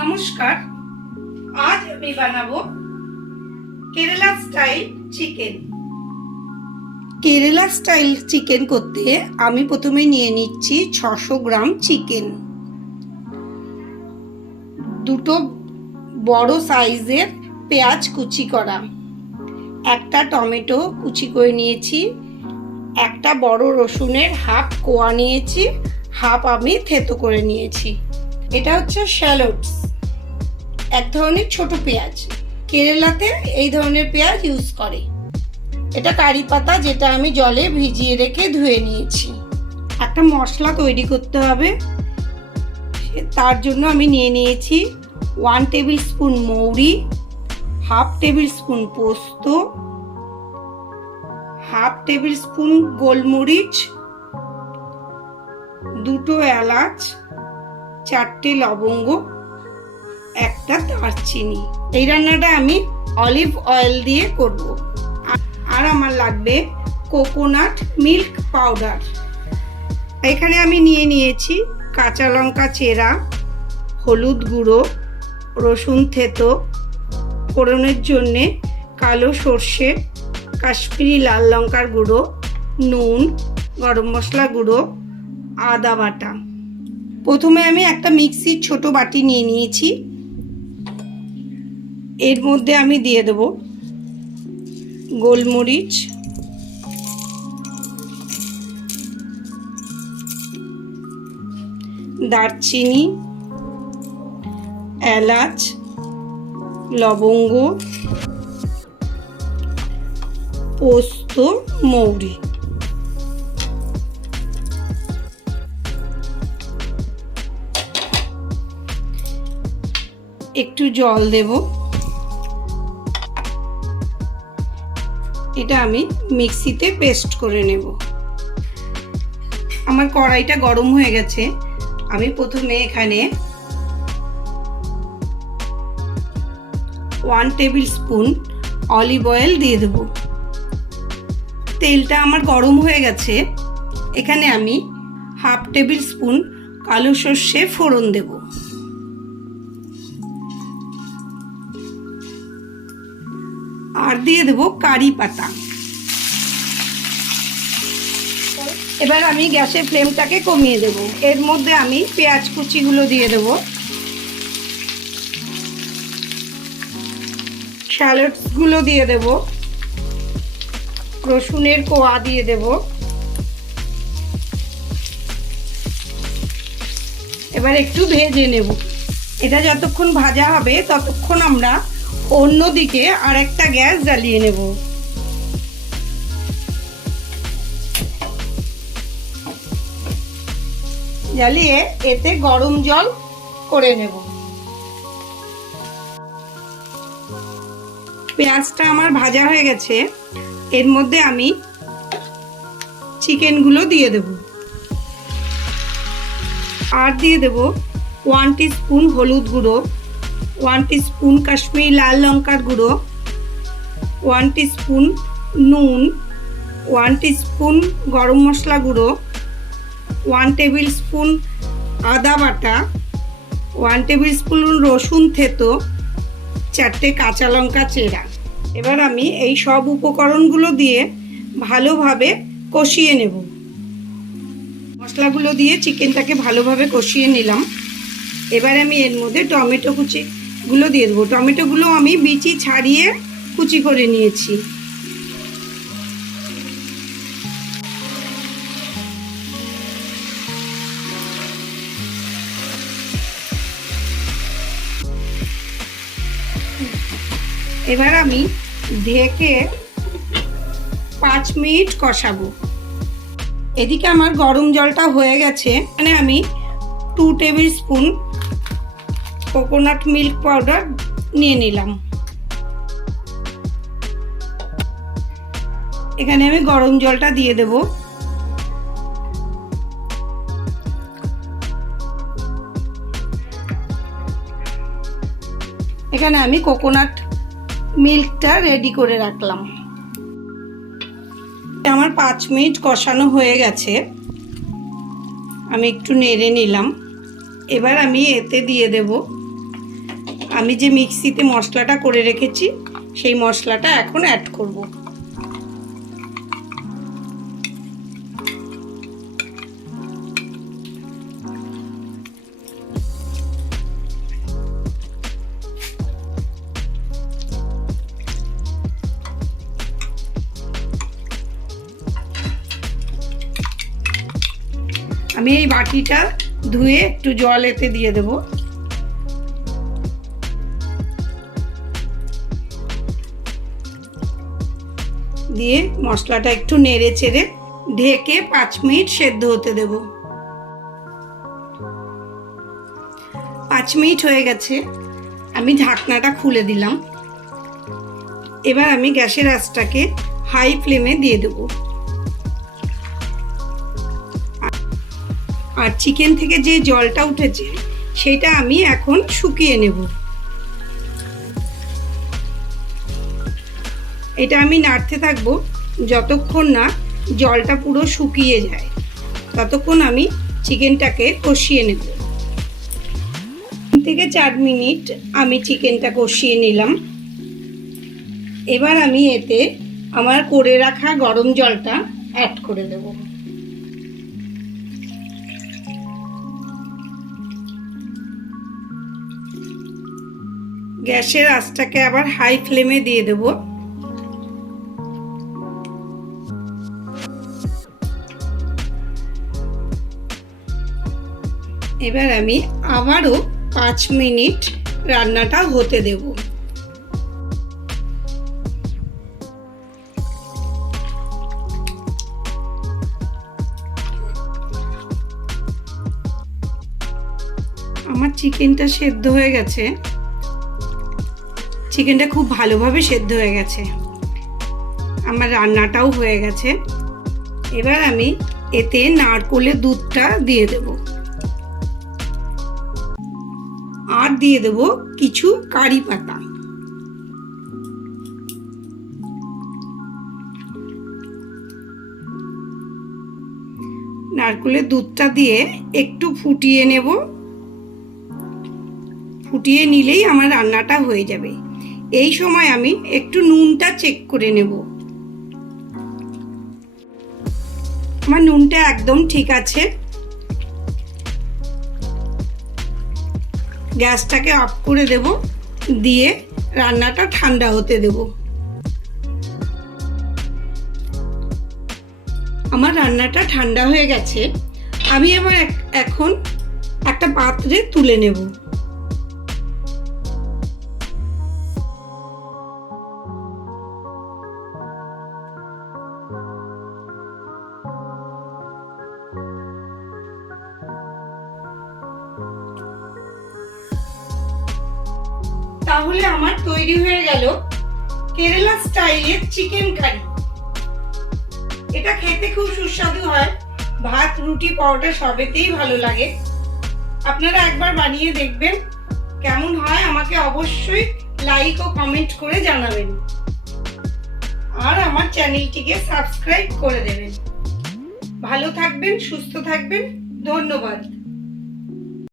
নমস্কার, আজ আমি বানাবো Kerala style chicken. Kerala style chicken করতে আমি প্রথমে নিয়ে নিচ্ছি 600 গ্রাম চিকেন, দুটো বড় সাইজের পেঁয়াজ কুচি করা, একটা টমেটো কুচি করে নিয়েছি, একটা বড় রসুনের হাফ কোয়া নিয়েছি, হাফ আমি থেতো করে নিয়েছি। এটা হচ্ছে শ্যালোটস, এক ধরনের ছোট পেঁয়াজ। কেরালাতে এই ধরনের পেঁয়াজ ইউজ করে। এটা কারি পাতা, যেটা আমি জলে ভিজিয়ে রেখে ধুয়ে নিয়েছি। একটা মশলা তৈরি করতে হবে, তার জন্য আমি নিয়ে নিয়েছি 1 টেবিল স্পুন মৌরি, হাফ টেবিল স্পুন পোস্ত, হাফ টেবিল স্পুন গোলমরিচ, দুটো এলাচ, 4টে লবঙ্গ, একটা দারচিনি। এই রান্নাটা আমি অলিভ অয়েল দিয়ে করব। আর আমার লাগবে কোকোনাট মিল্ক পাউডার। এখানে আমি নিয়ে নিয়েছি কাঁচা লঙ্কা চেরা, হলুদ গুঁড়ো, রসুন থেতো, ফোড়নের জন্যে কালো সর্ষে, কাশ্মীরি লাল লঙ্কার গুঁড়ো, নুন, গরম মশলা গুঁড়ো, আদা বাটা। প্রথমে আমি একটা মিক্সির ছোট বাটি নিয়ে নিয়েছি। এর মধ্যে আমি দিয়ে দেব গোলমরিচ, দারচিনি, এলাচ, লবঙ্গ, পোস্ত, মৌরি। একটু জল দেব। এটা আমি মিক্সিতে পেস্ট করে নেব। আমার কড়াইটা গরম হয়ে গেছে। আমি প্রথমে এখানে 1 টেবিল স্পুন অলিভ অয়েল দিয়ে দেব। তেলটা আমার গরম হয়ে গেছে। এখানে আমি হাফ টেবিল স্পুন কালো সর্ষে ফোড়ন দেব। আর দিয়ে দেবো কারি পাতা। এবার আমি গ্যাসের ফ্লেমটাকে কমিয়ে দেব। এর মধ্যে আমি পেঁয়াজ কুচিগুলো দিয়ে দেব, শ্যালোটসগুলো দিয়ে দেব, রসুনের কোয়া দিয়ে দেব। এবার একটু ভেজে নেব। এটা যতক্ষণ ভাজা হবে ততক্ষণ আমরা অন্যদিকে আরেকটা গ্যাস জ্বালিয়ে নেব। জ্বালিয়ে এতে গরম জল করে নেব। পেঁয়াজটা আমার ভাজা হয়ে গেছে। এর মধ্যে আমি চিকেনগুলো দিয়ে দেব। আর দিয়ে দেব 1 টিস্পুন হলুদ গুঁড়ো, 1 টিস্পুন কাশ্মীরি লাল লঙ্কার গুঁড়ো, 1 টিস্পুন নুন, 1 টিস্পুন গরম মশলা গুঁড়ো, 1 টেবিল স্পুন আদা বাটা, 1 টেবিল স্পুন রসুন থেতো, 4টে কাঁচা লঙ্কা চেরা। এবার আমি এই সব উপকরণগুলো দিয়ে ভালোভাবে কষিয়ে নেব। মশলাগুলো দিয়ে চিকেনটাকে ভালোভাবে কষিয়ে নিলাম। এবার আমি এর মধ্যে টমেটো কুচিগুলো দিয়ে দেবো। টমেটোগুলো আমি বিচি ছাড়িয়ে কুচি করে নিয়েছি। এবার আমি ঢেকে 5 মিনিট কষাবো। এদিকে আমার গরম জলটা হয়ে গেছে। এখানে আমি 2 table spoon coconut milk powder নিয়ে নিলাম। এখানে আমি গরম জলটা দিয়ে দেব। এখানে আমি কোকোনাট মিল্কটা রেডি করে রাখলাম। আমার 5 মিনিট কষানো হয়ে গেছে। আমি একটু নেড়ে নিলাম। এবার আমি এতে দিয়ে দেব আমি যে মিক্সিতে মশলাটা করে রেখেছি সেই মশলাটা এখন অ্যাড করব। আমি এই বাটিটা ধুয়ে একটু জল এতে দিয়ে দেব। দিয়ে মশলাটা একটু নেড়ে চেড়ে ঢেকে 5 মিনিট সেদ্ধ হতে দেব। 5 মিনিট হয়ে গেছে, আমি ঢাকনাটা খুলে দিলাম। এবার আমি গ্যাসের আঁচটাকে হাই ফ্লেমে দিয়ে দেব। আর চিকেন থেকে যে জলটা উঠেছে সেটা আমি এখন শুকিয়ে নেব। এটা আমি নাড়তে থাকবো যতক্ষণ না জলটা পুরো শুকিয়ে যায়, ততক্ষণ আমি চিকেনটাকে কষিয়ে নেব। 3 থেকে 4 মিনিট আমি চিকেনটা কষিয়ে নিলাম। এবার আমি এতে আমার করে রাখা গরম জলটা অ্যাড করে দেব। গ্যাসের আঁচটাকে আবার হাই ফ্লেমে দিয়ে দেব। এবার আমি আবারও 5 মিনিট রান্নাটা হতে দেব। আমার চিকেনটা সেদ্ধ হয়ে গেছে, চিকেনটা খুব ভালোভাবে সেদ্ধ হয়ে গেছে, আমার রান্নাটাও হয়ে গেছে। এবার আমি এতে নারকেলের দুধটা দিয়ে দেব, আর দিয়ে দেব কিছু কারি পাতা। নারকেলের দুধটা দিয়ে একটু ফুটিয়ে নেব। ফুটিয়ে নিলেই আমার রান্নাটা হয়ে যাবে। এই সময় আমি একটু নুনটা চেক করে নেব। আমার নুনটা একদম ঠিক আছে। গ্যাসটাকে অফ করে দেব, দিয়ে রান্নাটা ঠান্ডা হতে দেব। আমার রান্নাটা ঠান্ডা হয়ে গেছে, আমি এবার এখন একটা পাত্রে তুলে নেব। তাহলে আমার তৈরি হয়ে গেল কেরালা স্টাইলের চিকেন কারি। এটা খেতে খুব সুস্বাদু হয়, ভাত রুটি পরোটা সবেতেই ভালো লাগে। আপনারা একবার বানিয়ে দেখবেন, কেমন হয় আমাকে অবশ্যই লাইক ও কমেন্ট করে জানাবেন, আর আমার চ্যানেলটিকে সাবস্ক্রাইব করে দেবেন। ভালো থাকবেন, সুস্থ থাকবেন, ধন্যবাদ।